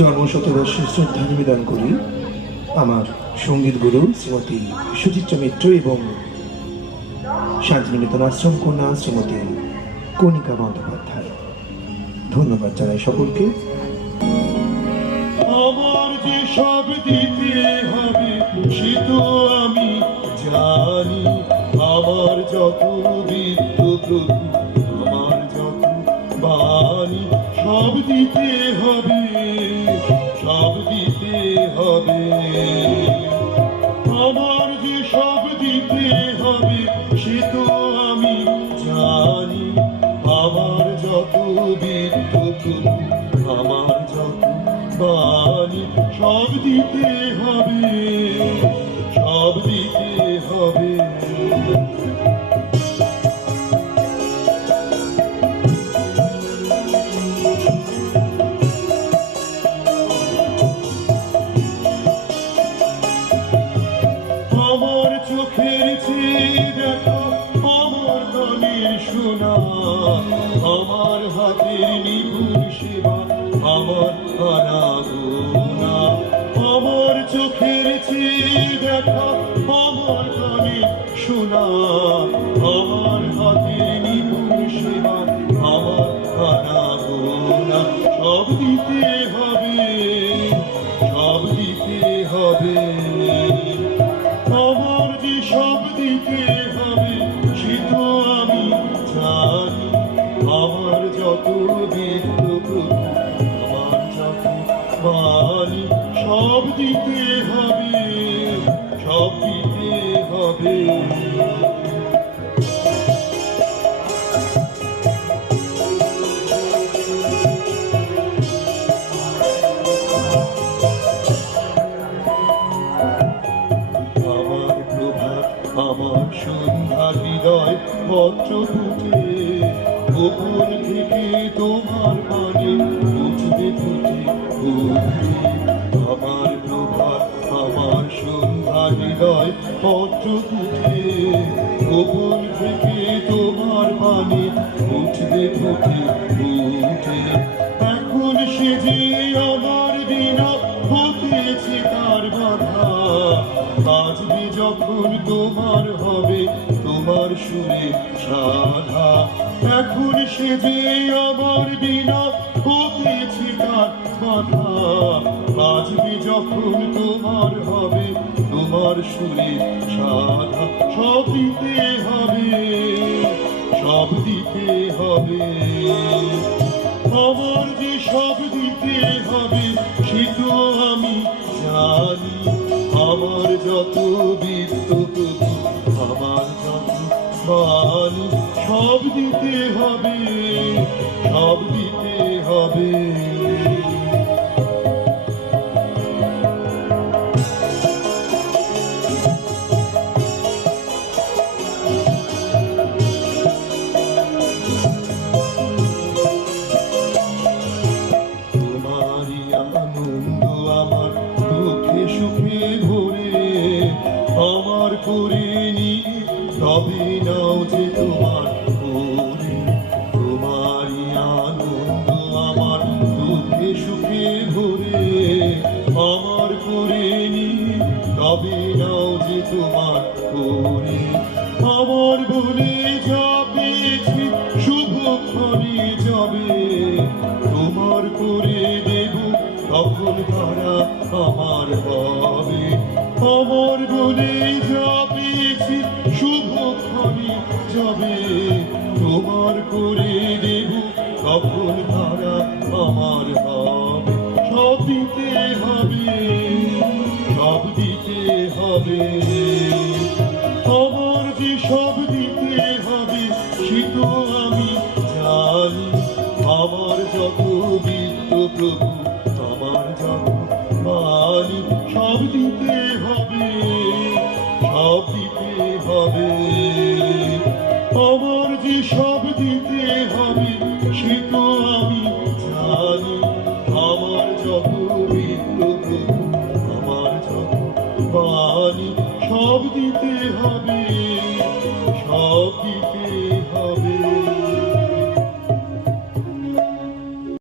জন্মশতবর্ষের শ্রদ্ধা নিবেদন করি আমার সঙ্গীত গুরু শ্রীমতী সুচিত্রা মিত্র এবং শান্তিনিকেতন আশ্রম কন্যা শ্রীমতী কণিকা বন্দ্যোপাধ্যায়। ধন্যবাদ জানাই সকলকে। আমার যে সব দিতে হবে সে তো আমি জানি, আমার যত বিদ্যুৎ আমার যত বাণী সব দিতে হবে, সব দিতে হবে। আমার যে সব দিতে হবে সে তো আমি জানি, আমার যত বিদ্যুৎ আমার যত বাণী সব দিতে হবে, সব দিতে হবে। আমার চোখের চেয়ে দেখা, আমার গানের শোনা, আমার হাতের নিপুণ সেবা, আমার আনাগোনা। আমার চোখের চেয়ে দেখা, আমার গানের শোনা, আমার হাতের নিপুণ সেবা, আমার আনাগোনা সব দিতে হবে, সব দিতে হবে। আমার যে সব দিতে হবে সে তো আমি জানি, আমার যত বিদ্যুৎ আমার যত বাণী সব দিতে হবে, সব দিতে হবে। আমার সন্ধ্যা হৃদয় পত্র ফুটে, গোপন থেকে তোমার পানে উঠবে ফুটে উঠবে। আমার প্রভাত আমার সন্ধ্যা হৃদয় পত্র ফুটে, গোপন থেকে তোমার পানে উঠবে ফুটে উঠে। এখন সে যে আমার বিনা হতেছে তার বাধা, বাজবে যখন তোমার হবে তোমার সুরে সাধা। এখন সে যে আমার বিনা হতেছে তার বাধা, বাজবে যখন তোমার হবে তোমার সুরে সাধা। সব দিতে হবে, সব দিতে হবে। আমার যে সব দিতে হবে সে তো আমি জানি, আমার যত বিদ্যুৎ আমার যত বাণী সব দিতে হবে, সব দিতে হবে। তোমারই আনন্দ আমার দুঃখে সুখে ভরে, আমার করে নিয়ে তবে নাও যে তোমার করে। তোমারই আনন্দ আমার দুঃখে সুখে ভরে, আমার করে নিয়ে তবে নাও যে তোমার করে। আমার বলে যাবে শুভক্ষণে যাবে, তোমার করে দেব তখন তারা আমার হবে। আমার বলে যাবে শুভক্ষণে যাবে, তোমার করে দেব তখন তারা আমার হবে। সব দিতে হবে, সব দিতে হবে।